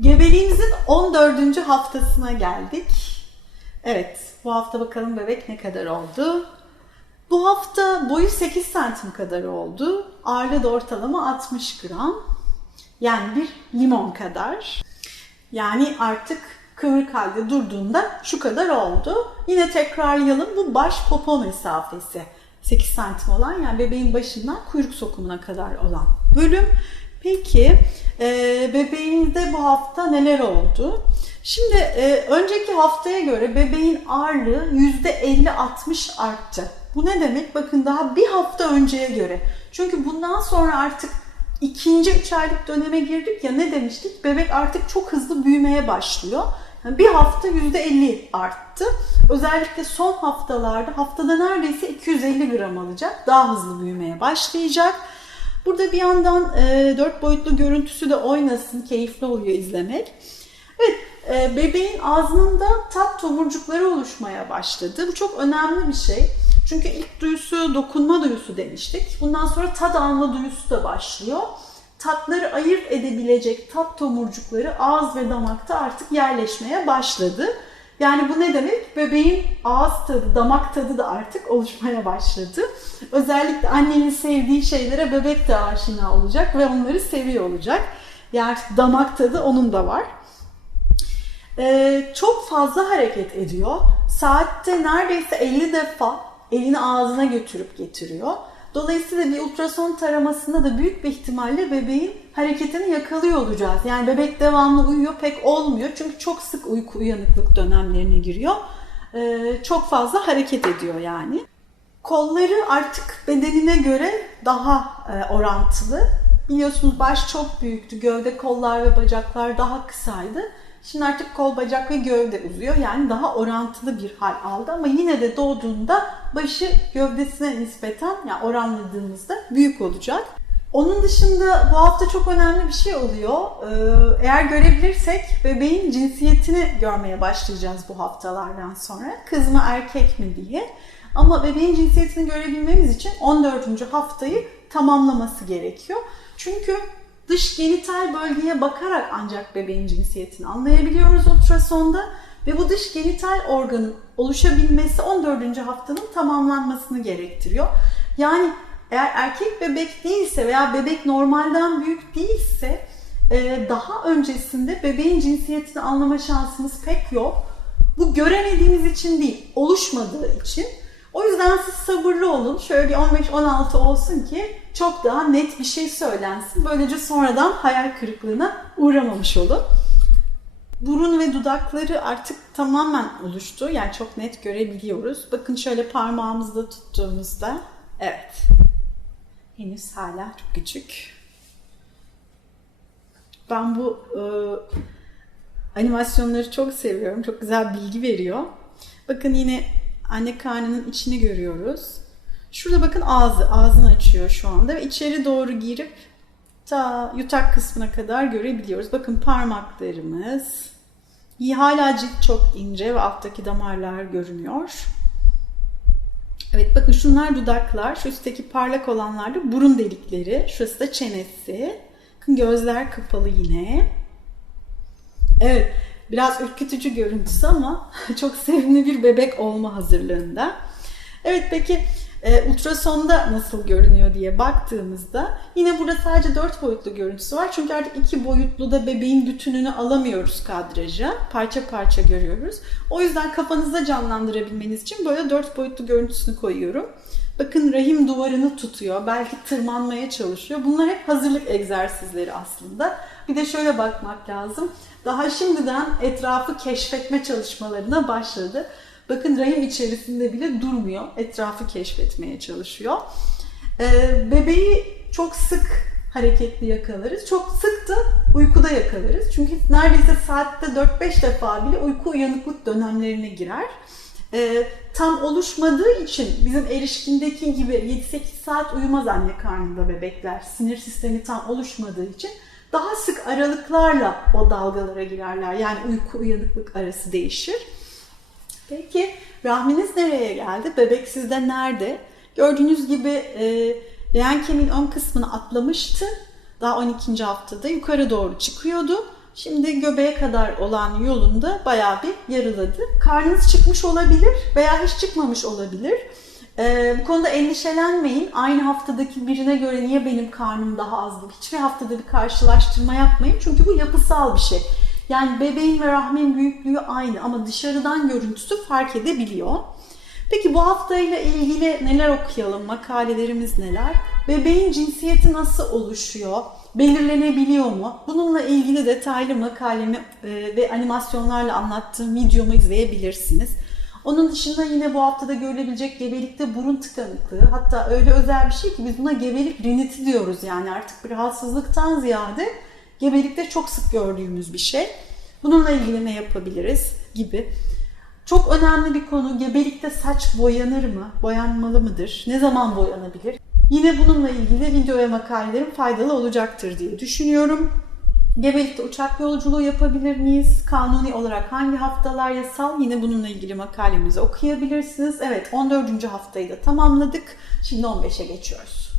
Gebeliğimizin 14. haftasına geldik. Evet, bu hafta bakalım bebek ne kadar oldu? Bu hafta boyu 8 santim kadar oldu. Ağırlığı da ortalama 60 gram. Yani bir limon kadar. Yani artık kıvrık halde durduğunda şu kadar oldu. Yine tekrarlayalım bu baş popo mesafesi. 8 santim olan yani bebeğin başından kuyruk sokumuna kadar olan bölüm. Peki e, bebeğimizde bu hafta neler oldu? Şimdi e, önceki haftaya göre bebeğin ağırlığı %50-60 arttı. Bu ne demek? Bakın daha bir hafta önceye göre. Çünkü bundan sonra artık ikinci üç aylık döneme girdik ya ne demiştik? Bebek artık çok hızlı büyümeye başlıyor. Yani bir hafta %50 arttı. Özellikle son haftalarda haftada neredeyse 250 gram alacak. Daha hızlı büyümeye başlayacak. Burada bir yandan e, dört boyutlu görüntüsü de oynasın, keyifli oluyor izlemek. Evet, e, bebeğin ağzında tat tomurcukları oluşmaya başladı. Bu çok önemli bir şey. Çünkü ilk duyusu dokunma duyusu demiştik. Bundan sonra tat alma duyusu da başlıyor. Tatları ayırt edebilecek tat tomurcukları ağız ve damakta artık yerleşmeye başladı. Yani bu ne demek? Bebeğin ağız tadı, damak tadı da artık oluşmaya başladı. Özellikle annenin sevdiği şeylere bebek de aşina olacak ve onları seviyor olacak. Yani damak tadı onun da var. Ee, çok fazla hareket ediyor. Saatte neredeyse 50 defa elini ağzına götürüp getiriyor. Dolayısıyla bir ultrason taramasında da büyük bir ihtimalle bebeğin hareketini yakalıyor olacağız. Yani bebek devamlı uyuyor pek olmuyor. Çünkü çok sık uyku uyanıklık dönemlerine giriyor. Ee, çok fazla hareket ediyor yani. Kolları artık bedenine göre daha e, orantılı. Biliyorsunuz baş çok büyüktü. Gövde, kollar ve bacaklar daha kısaydı. Şimdi artık kol, bacak ve gövde uzuyor. Yani daha orantılı bir hal aldı ama yine de doğduğunda başı gövdesine nispeten yani oranladığımızda büyük olacak. Onun dışında bu hafta çok önemli bir şey oluyor. Ee, eğer görebilirsek bebeğin cinsiyetini görmeye başlayacağız bu haftalardan sonra. Kız mı erkek mi diye. Ama bebeğin cinsiyetini görebilmemiz için 14. haftayı tamamlaması gerekiyor. Çünkü dış genital bölgeye bakarak ancak bebeğin cinsiyetini anlayabiliyoruz ultrasonda ve bu dış genital organın oluşabilmesi 14. haftanın tamamlanmasını gerektiriyor. Yani eğer erkek bebek değilse veya bebek normalden büyük değilse e, daha öncesinde bebeğin cinsiyetini anlama şansımız pek yok. Bu göremediğimiz için değil, oluşmadığı için. O yüzden siz sabırlı olun. Şöyle bir 15-16 olsun ki çok daha net bir şey söylensin. Böylece sonradan hayal kırıklığına uğramamış olun. Burun ve dudakları artık tamamen oluştu. Yani çok net görebiliyoruz. Bakın şöyle parmağımızda tuttuğumuzda. Evet. Henüz hala çok küçük. Ben bu e, animasyonları çok seviyorum. Çok güzel bilgi veriyor. Bakın yine anne karnının içini görüyoruz. Şurada bakın ağzı, ağzını açıyor şu anda ve içeri doğru girip ta yutak kısmına kadar görebiliyoruz. Bakın parmaklarımız. Hala cilt çok ince ve alttaki damarlar görünüyor. Evet bakın şunlar dudaklar, şu üstteki parlak olanlar da burun delikleri. Şurası da çenesi. Bakın gözler kapalı yine. Evet biraz ürkütücü görüntüsü ama çok sevimli bir bebek olma hazırlığında. Evet peki e, ultrasonda nasıl görünüyor diye baktığımızda yine burada sadece 4 boyutlu görüntüsü var. Çünkü artık 2 boyutlu da bebeğin bütününü alamıyoruz kadraja. Parça parça görüyoruz. O yüzden kafanızda canlandırabilmeniz için böyle 4 boyutlu görüntüsünü koyuyorum. Bakın rahim duvarını tutuyor. Belki tırmanmaya çalışıyor. Bunlar hep hazırlık egzersizleri aslında. Bir de şöyle bakmak lazım. Daha şimdiden etrafı keşfetme çalışmalarına başladı. Bakın rahim içerisinde bile durmuyor. Etrafı keşfetmeye çalışıyor. Ee, bebeği çok sık hareketli yakalarız. Çok sık da uykuda yakalarız. Çünkü neredeyse saatte 4-5 defa bile uyku uyanıklık dönemlerine girer. Ee, tam oluşmadığı için bizim erişkindeki gibi 7-8 saat uyumaz anne karnında bebekler. Sinir sistemi tam oluşmadığı için daha sık aralıklarla o dalgalara girerler. Yani uyku uyanıklık arası değişir. Peki rahminiz nereye geldi? Bebek sizde nerede? Gördüğünüz gibi e, leğen kemiğin ön kısmını atlamıştı. Daha 12. haftada yukarı doğru çıkıyordu. Şimdi göbeğe kadar olan yolunda bayağı bir yarıladı. Karnınız çıkmış olabilir veya hiç çıkmamış olabilir. Ee, bu konuda endişelenmeyin. Aynı haftadaki birine göre niye benim karnım daha azdı? Hiçbir haftada bir karşılaştırma yapmayın. Çünkü bu yapısal bir şey. Yani bebeğin ve rahmin büyüklüğü aynı ama dışarıdan görüntüsü fark edebiliyor. Peki bu haftayla ilgili neler okuyalım? Makalelerimiz neler? Bebeğin cinsiyeti nasıl oluşuyor? Belirlenebiliyor mu? Bununla ilgili detaylı makalemi e, ve animasyonlarla anlattığım videomu izleyebilirsiniz. Onun dışında yine bu haftada görülebilecek gebelikte burun tıkanıklığı. Hatta öyle özel bir şey ki biz buna gebelik riniti diyoruz. Yani artık bir rahatsızlıktan ziyade gebelikte çok sık gördüğümüz bir şey. Bununla ilgili ne yapabiliriz gibi. Çok önemli bir konu gebelikte saç boyanır mı? Boyanmalı mıdır? Ne zaman boyanabilir? Yine bununla ilgili video ve makalelerim faydalı olacaktır diye düşünüyorum. Gebelikte uçak yolculuğu yapabilir miyiz? Kanuni olarak hangi haftalar yasal? Yine bununla ilgili makalemizi okuyabilirsiniz. Evet 14. haftayı da tamamladık. Şimdi 15'e geçiyoruz.